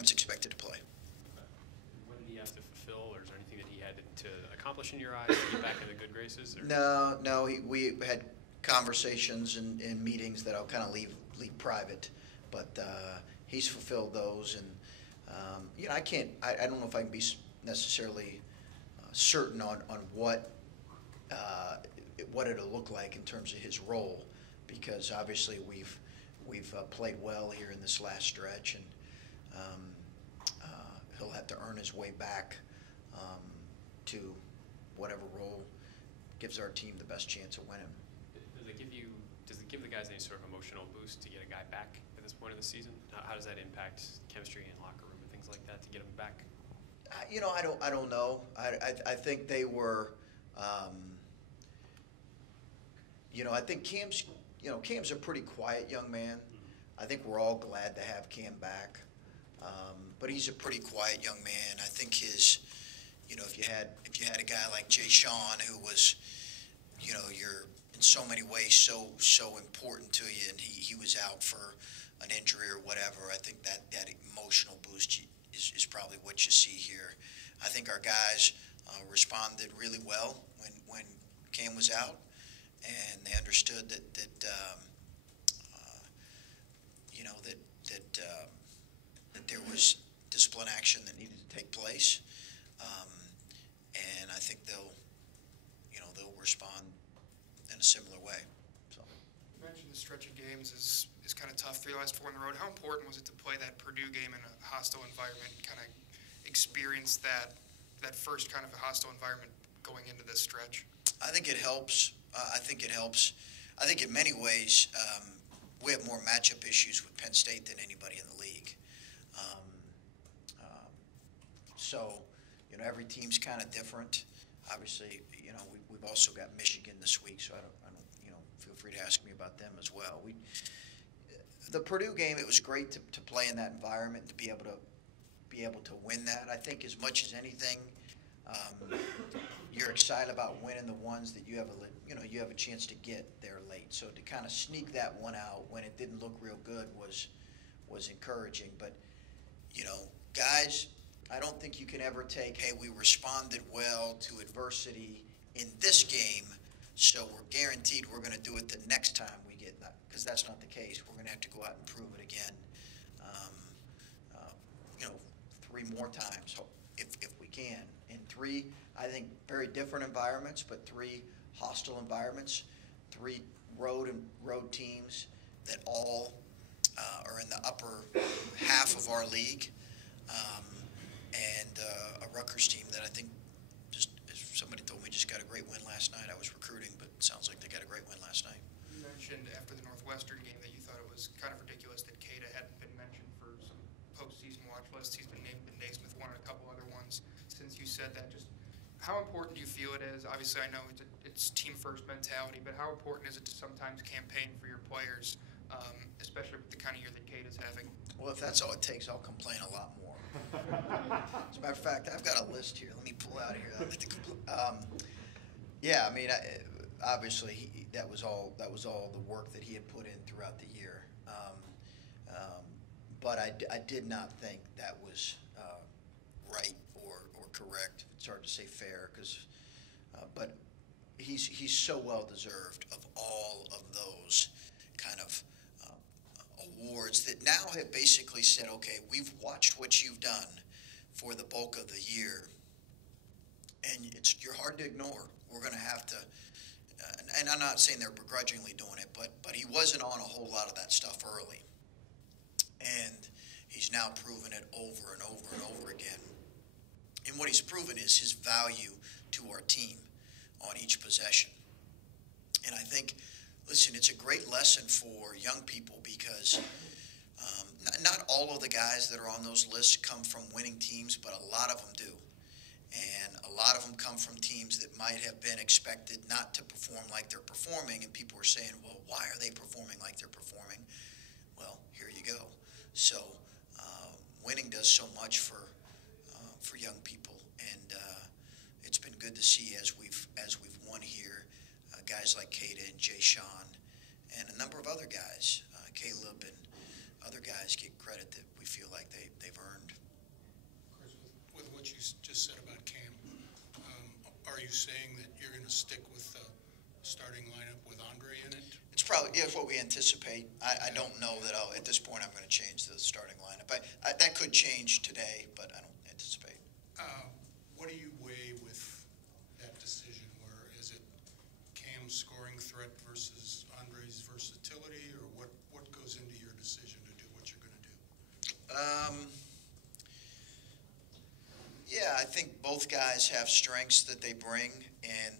Cam's expected to play. What did he have to fulfill, or is there anything that he had to accomplish in your eyes to get back in the good graces? Or? No. We had conversations and meetings that I'll kind of leave private, but he's fulfilled those, and I don't know if I can be necessarily certain on what it'll look like in terms of his role, because obviously we've played well here in this last stretch, and he'll have to earn his way back to whatever role gives our team the best chance of winning. Does it give the guys any sort of emotional boost to get a guy back at this point of the season? How does that impact chemistry in locker room and things like that to get him back? I don't know. I think they were. I think Cam's a pretty quiet young man. I think we're all glad to have Cam back, but he's a pretty quiet young man. I think if you had a guy like Jay Sean, who was, you're in so many ways so important to you, and he was out for an injury or whatever. I think that emotional boost is probably what you see here. I think our guys responded really well when Cam was out, and they understood that there was discipline action that needed to take place, and I think they'll respond in a similar way. So. You mentioned the stretch of games is kind of tough. The last 4 on the road. How important was it to play that Purdue game in a hostile environment and kind of experience that first kind of a hostile environment going into this stretch? I think it helps. I think in many ways we have more matchup issues with Penn State than anybody in the league. So, every team's kind of different. Obviously, we've also got Michigan this week, so I don't feel free to ask me about them as well. The Purdue game, it was great to play in that environment, to be able to win that. I think as much as anything, you're excited about winning the ones that you have a chance to get there late. So to kind of sneak that one out when it didn't look real good was encouraging. But guys, I don't think you can ever take, hey, we responded well to adversity in this game, so we're guaranteed we're going to do it the next time we get that, because that's not the case. We're going to have to go out and prove it again, 3 more times if we can. In 3, I think, very different environments, but 3 hostile environments, 3 road teams that all are in the upper half of our league, and a Rutgers team that I think somebody told me just got a great win last night. I was recruiting, but it sounds like they got a great win last night. You mentioned after the Northwestern game that you thought it was kind of ridiculous that Keita hadn't been mentioned for some postseason watch lists. He's been named the Naismith one and a couple other ones since you said that. Just how important do you feel it is? Obviously, I know it's team-first mentality, but how important is it to sometimes campaign for your players, especially with the kind of year that Keita's having? Well, if that's all it takes, I'll complain a lot more. As a matter of fact, I've got a list here. Let me pull out here. Obviously, that was all the work that he had put in throughout the year. But I did not think that was right or correct. It's hard to say fair, but he's so well deserved of all of those kind of awards that now have basically said, okay, we've watched what you've done for the bulk of the year, and you're hard to ignore. We're going to have to, and I'm not saying they're begrudgingly doing it, but he wasn't on a whole lot of that stuff early, and he's now proven it over and over and over again. And what he's proven is his value to our team on each possession. And I think, listen, it's a great lesson for young people, because not all of the guys that are on those lists come from winning teams, but a lot of them do. And a lot of them come from teams that might have been expected not to perform like they're performing, and people are saying, well, why are they performing like they're performing? Well, here you go. So winning does so much for young people, and it's been good to see as we've won here, guys like Keita and Jay Sean and a number of other guys, Caleb and other guys, get credit that we feel like they've earned. you saying that you're going to stick with the starting lineup with Andre in it? It's probably what we anticipate. I don't know that at this point I'm going to change the starting lineup. That could change today, but I don't anticipate. What do you weigh with that decision? Where is it Cam's scoring threat versus Andre's versatility, or what goes into your decision to do what you're going to do? Yeah, I think both guys have strengths that they bring, and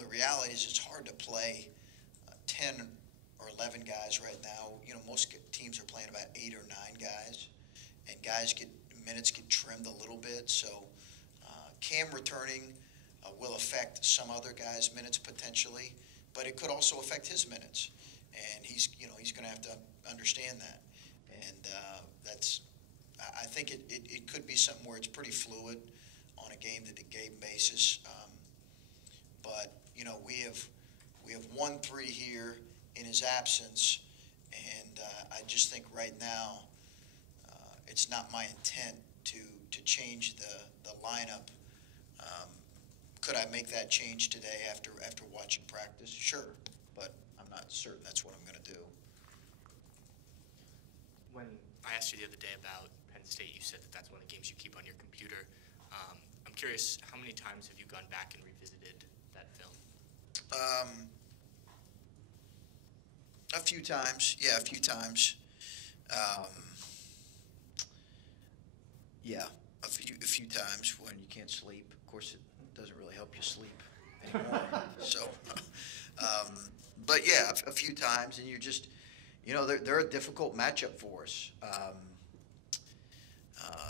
the reality is it's hard to play 10 or 11 guys right now. Most teams are playing about 8 or 9 guys, and minutes get trimmed a little bit. So Cam returning will affect some other guys' minutes potentially, but it could also affect his minutes, and he's going to have to understand that, and I think it could be something where it's pretty fluid on a game-to-game basis. But we have 1-3 here in his absence, and I just think right now it's not my intent to change the lineup. Could I make that change today after watching practice? Sure, but I'm not certain that's what I'm going to do. When I asked you the other day about Penn State, you said that that's one of the games you keep on your computer. I'm curious, how many times have you gone back and revisited that film? A few times. Yeah, a few times. Yeah, a few times when you can't sleep. Of course, it doesn't really help you sleep anymore. So, but yeah, a few times, and you're just, they're a difficult matchup for us.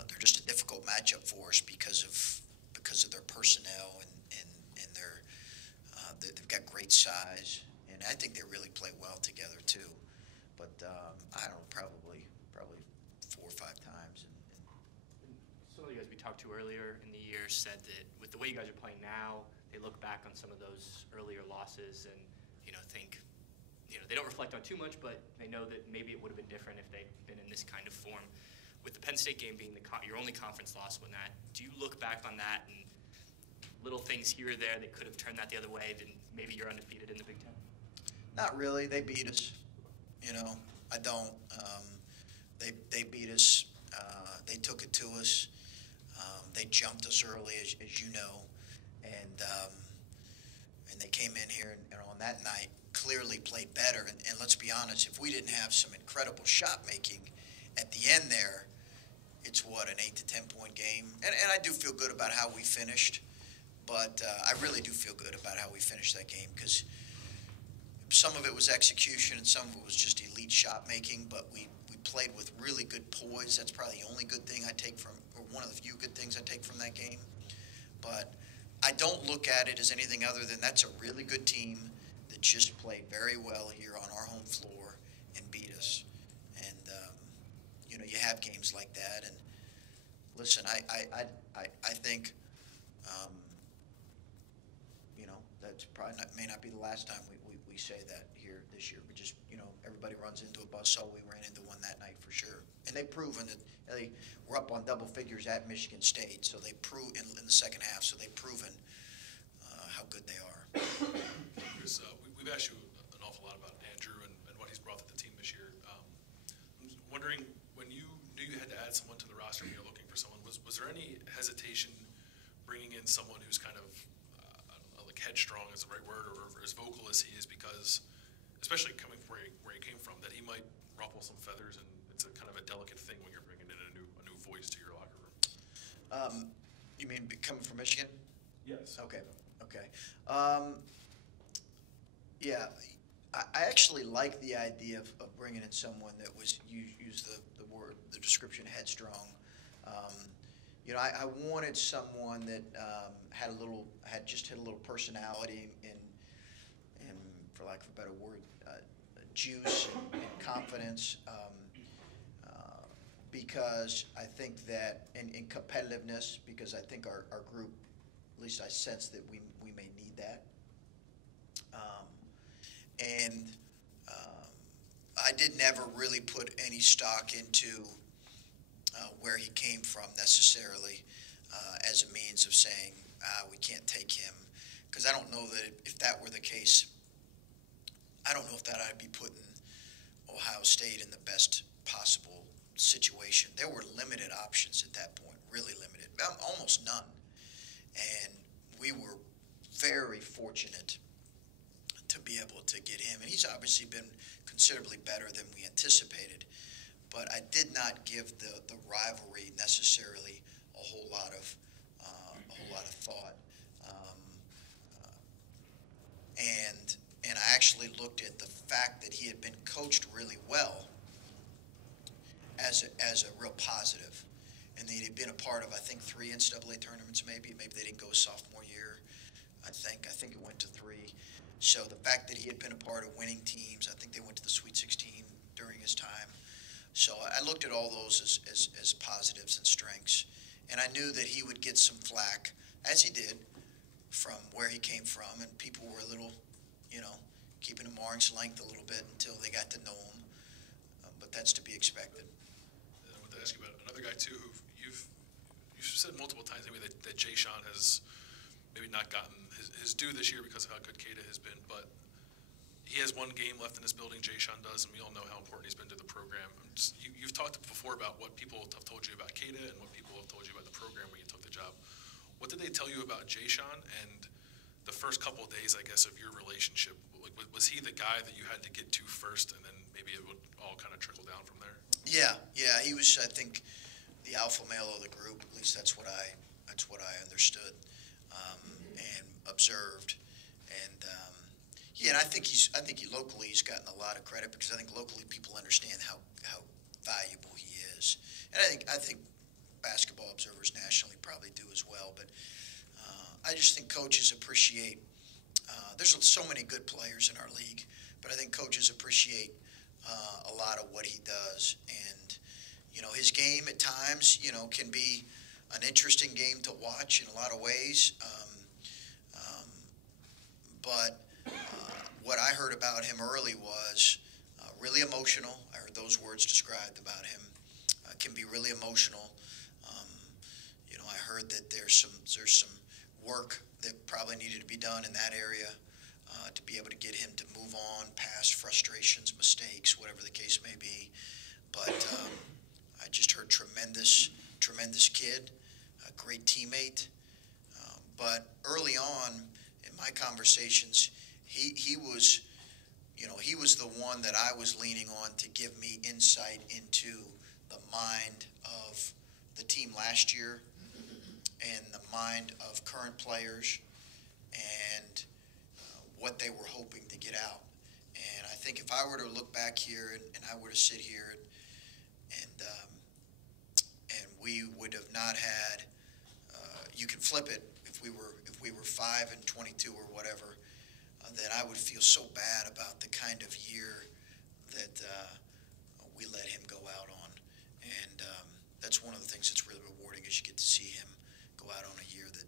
They're just a difficult matchup for us because of their personnel and they've got great size, and I think they really play well together too. But I don't know, probably 4 or 5 times. Some of the guys we talked to earlier in the year said that with the way you guys are playing now, they look back on some of those earlier losses and think they don't reflect on too much, but they know that maybe it would have been different if they'd been in this kind of form. With the Penn State game being your only conference loss, do you look back on that and little things here or there that could have turned that the other way, then maybe you're undefeated in the Big Ten? Not really. They beat us. I don't. They beat us. They took it to us. They jumped us early, as you know, and they came in here and on that night clearly played better. And let's be honest, if we didn't have some incredible shot making at the end there, it's an 8 to 10 point game. And I do feel good about how we finished, but I really do feel good about how we finished that game because some of it was execution and some of it was just elite shot making, but we played with really good poise. That's probably the only good thing I take from, or one of the few good things I take from that game. But I don't look at it as anything other than that's a really good team that just played very well here on our home floor and beat us. And you have games like that. And listen, I think that's probably may not be the last time we say that here this year. We just everybody runs into a buzzsaw. We ran into one that night for sure. And they've proven that they were up on double figures at Michigan State. So they proved in the second half. So they've proven how good they are. We've asked you an awful lot about Andrew and what he's brought to the team this year. I'm wondering, when you knew you had to add someone to the roster and you're looking for someone, was there any hesitation bringing in someone who's kind of like headstrong is the right word, or as vocal as he is, because especially coming from where he came from, that he might ruffle some feathers, and it's a kind of a delicate thing when you're bringing in a new voice to your locker room. You mean coming from Michigan? Yes. Okay. Yeah, I actually like the idea of bringing in someone that was use the description headstrong. I wanted someone that had just a little personality and for lack of a better word, juice and confidence. Because I think that in competitiveness, because I think our group, at least I sense that we may need that. I did never really put any stock into where he came from necessarily. as a means of saying, we can't take him. Because I don't know that if that were the case, I don't know if that I'd be putting Ohio State in the best possible situation. There were limited options at that point, really limited, almost none. And we were very fortunate to be able to get him. And he's obviously been considerably better than we anticipated. But I did not give the rivalry necessarily a whole lot of thought. And I actually looked at the fact that he had been coached really well as a real positive, and that he'd been a part of, I think, 3 NCAA tournaments. Maybe they didn't go his sophomore year. I think it went to 3. So the fact that he had been a part of winning teams, I think they went to the Sweet 16 during his time. So I looked at all those as positives and strengths, and I knew that he would get some flack, as he did, from where he came from, and people were a little, keeping him arm's length a little bit until they got to know him. But that's to be expected. I want to ask you about another guy too, who you've said multiple times maybe that Jay Sean has maybe not gotten his due this year because of how good Keita has been, but he has 1 game left in this building, Jay Sean does, and we all know how important he's been to the program. You've talked before about what people have told you about Keita and what people have told you about the program when you took the job. What did they tell you about Jay Sean and the first couple of days, I guess, of your relationship? Like, was he the guy that you had to get to first, and then maybe it would all kind of trickle down from there? Yeah, he was, I think, the alpha male of the group. At least that's what I understood and observed. And and I think locally he's gotten a lot of credit, because I think locally people understand how valuable he is, and I think basketball observers nationally probably do as well. But I just think coaches appreciate. There's so many good players in our league, but I think coaches appreciate a lot of what he does. And his game at times, can be an interesting game to watch in a lot of ways. But what I heard about him early was really emotional. I heard those words described about him. Can be really emotional. I heard that there's some work that probably needed to be done in that area to be able to get him to move on past frustrations, mistakes, whatever the case may be. But I just heard tremendous kid, a great teammate. But early on in my conversations, he was the one that I was leaning on to give me insight into the mind of the team last year and the mind of current players and what they were hoping to get out. And I think if I were to look back here and I were to sit here and we would have not had, you can flip it, if we were 5-22 or whatever, then I would feel so bad about the kind of year that we let him go out on. And that's one of the things that's really rewarding, is you get to see him go out on a year that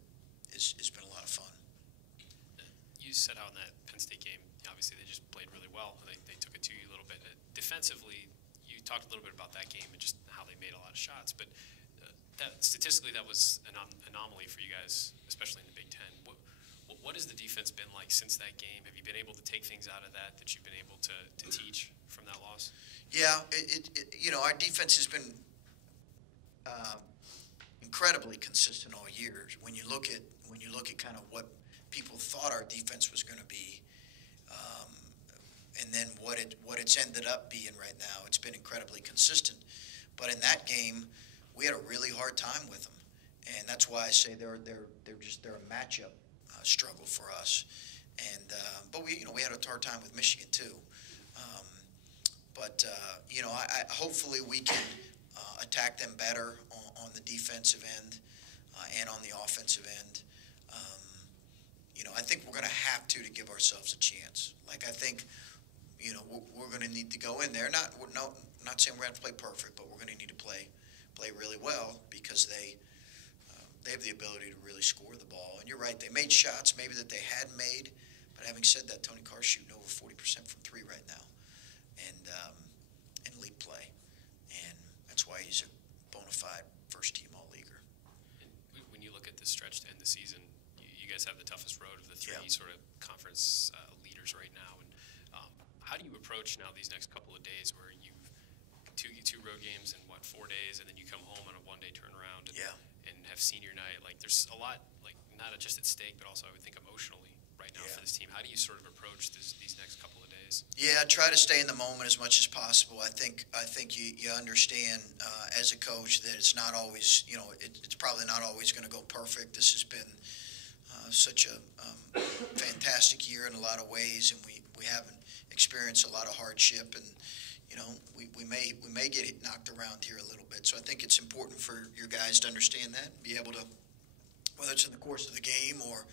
has been a lot of fun. You said how in that Penn State game, obviously they just played really well. They took it to you a little bit. Defensively, you talked a little bit about that game and just how they made a lot of shots. But statistically, that was an anomaly for you guys, especially in the Big Ten. What has the defense been like since that game? Have you been able to take things out of that you've been able to teach from that loss? Yeah, our defense has been incredibly consistent all year. When you look at kind of what people thought our defense was going to be, and then what it's ended up being right now, it's been incredibly consistent. But in that game, we had a really hard time with them, and that's why I say they're a matchup struggle for us. And but we had a hard time with Michigan too. I hopefully we can attack them better on the defensive end and on the offensive end. I think we're going to have to give ourselves a chance. Like, I think, we're going to need to go in there. Not saying we're going to have to play perfect, but we're going to need to play really well, because they have the ability to really score the ball. And you're right, they made shots maybe that they had made, but having said that, Tony Carr's shooting over 40% from 3 right now, and in league play, and that's why he's a bona fide first-team all-leaguer. When approach now these next couple of days where you've two road games in 4 days, and then you come home on a 1-day turnaround and have senior night. Like, there's a lot, like, not just at stake, but also I would think emotionally right now for this team. How do you sort of approach these next couple of days? Yeah, I try to stay in the moment as much as possible. I think you understand as a coach that it's not always, it's probably not always going to go perfect. This has been such a fantastic year in a lot of ways, and we haven't experienced a lot of hardship, and we may get it knocked around here a little bit. So I think it's important for your guys to understand that, and be able to, whether it's in the course of the game or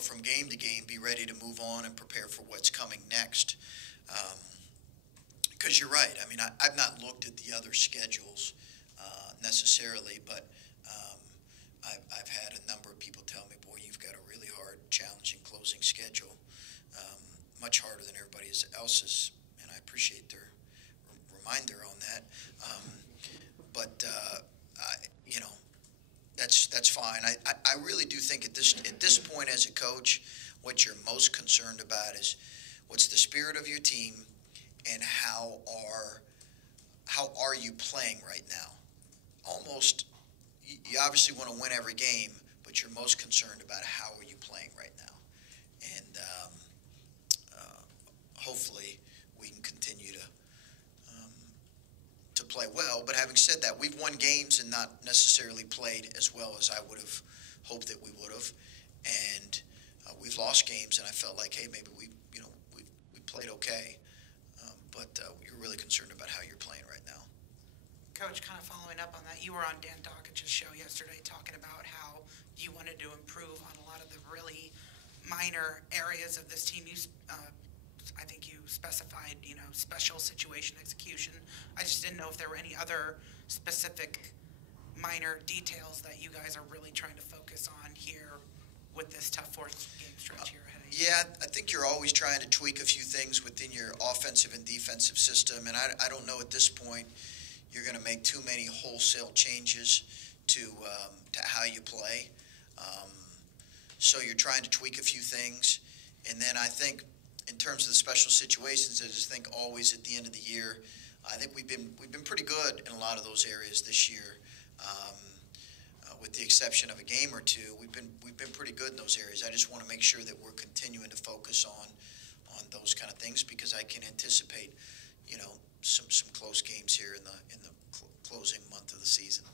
from game to game, be ready to move on and prepare for what's coming next. Because you're right. I mean, I've not looked at the other schedules necessarily, but I've had a number of people tell me, boy, you've got a really hard, challenging closing schedule, much harder than everybody else's, and I appreciate their reminder on that. But that's fine. I really do think at this point as a coach, what you're most concerned about is what's the spirit of your team and how are you playing right now. Almost, you obviously want to win every game, but you're most concerned about how are you playing right now. And hopefully we can continue to play well. But having said that, we've won games and not necessarily played as well as I would have hoped that we would have. And we've lost games, and I felt like, hey, maybe we played okay. But you're really concerned about how you're playing right now. Coach, kind of following up on that, you were on Dan Dockich's show yesterday talking about how you wanted to improve on a lot of the really minor areas of this team. I think you specified, special situation execution. I just didn't know if there were any other specific minor details that you guys are really trying to focus on here with this tough fourth-game stretch here ahead of you. Yeah, I think you're always trying to tweak a few things within your offensive and defensive system, and I don't know at this point you're going to make too many wholesale changes to how you play. So you're trying to tweak a few things, and then I think in terms of the special situations, I just think always at the end of the year, I think we've been pretty good in a lot of those areas this year. With the exception of a game or two, we've been pretty good in those areas. I just want to make sure that we're continuing to focus on those kind of things, because I can anticipate, some close games here in the closing month of the season.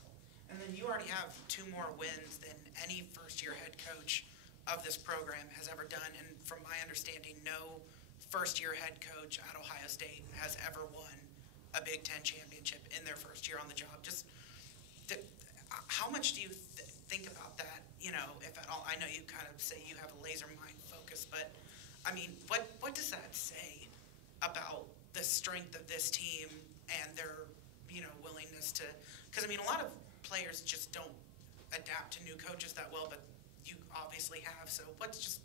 And then you already have 2 more wins than any first-year head coach of this program has ever done. And from my understanding, no first-year head coach at Ohio State has ever won a Big Ten championship in their first year on the job. Just how much do you think about that, if at all? I know you kind of say you have a laser mind focus, but, I mean, what does that say about the strength of this team and their, willingness to – because, I mean, a lot of players just don't adapt to new coaches that well, but you obviously have. So what's just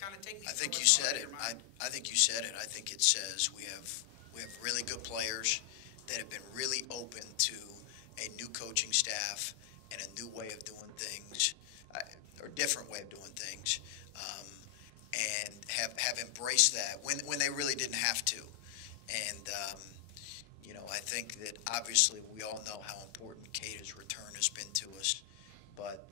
kind of take me. I think you said it. I think you said it. I think it says we have really good players that have been really open to a new coaching staff and a new way of doing things, or different way of doing things, and have embraced that when they really didn't have to. And I think that obviously we all know how important Kata's return has been to us, but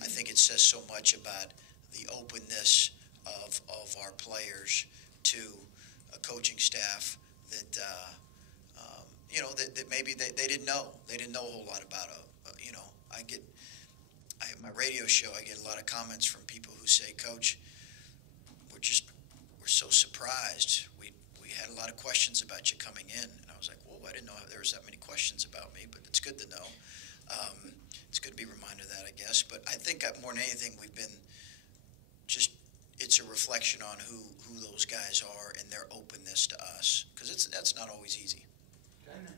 I think it says so much about the openness of our players to a coaching staff that that maybe they didn't know. They didn't know a whole lot about I have my radio show. I get a lot of comments from people who say, "Coach, we're so surprised. We had a lot of questions about you coming in." And I was like, "Whoa, I didn't know there was that many questions about me." But it's good to know. It's good to be reminded of that, I guess. But I think more than anything, we've been it's a reflection on who those guys are and their openness to us, because that's not always easy. And then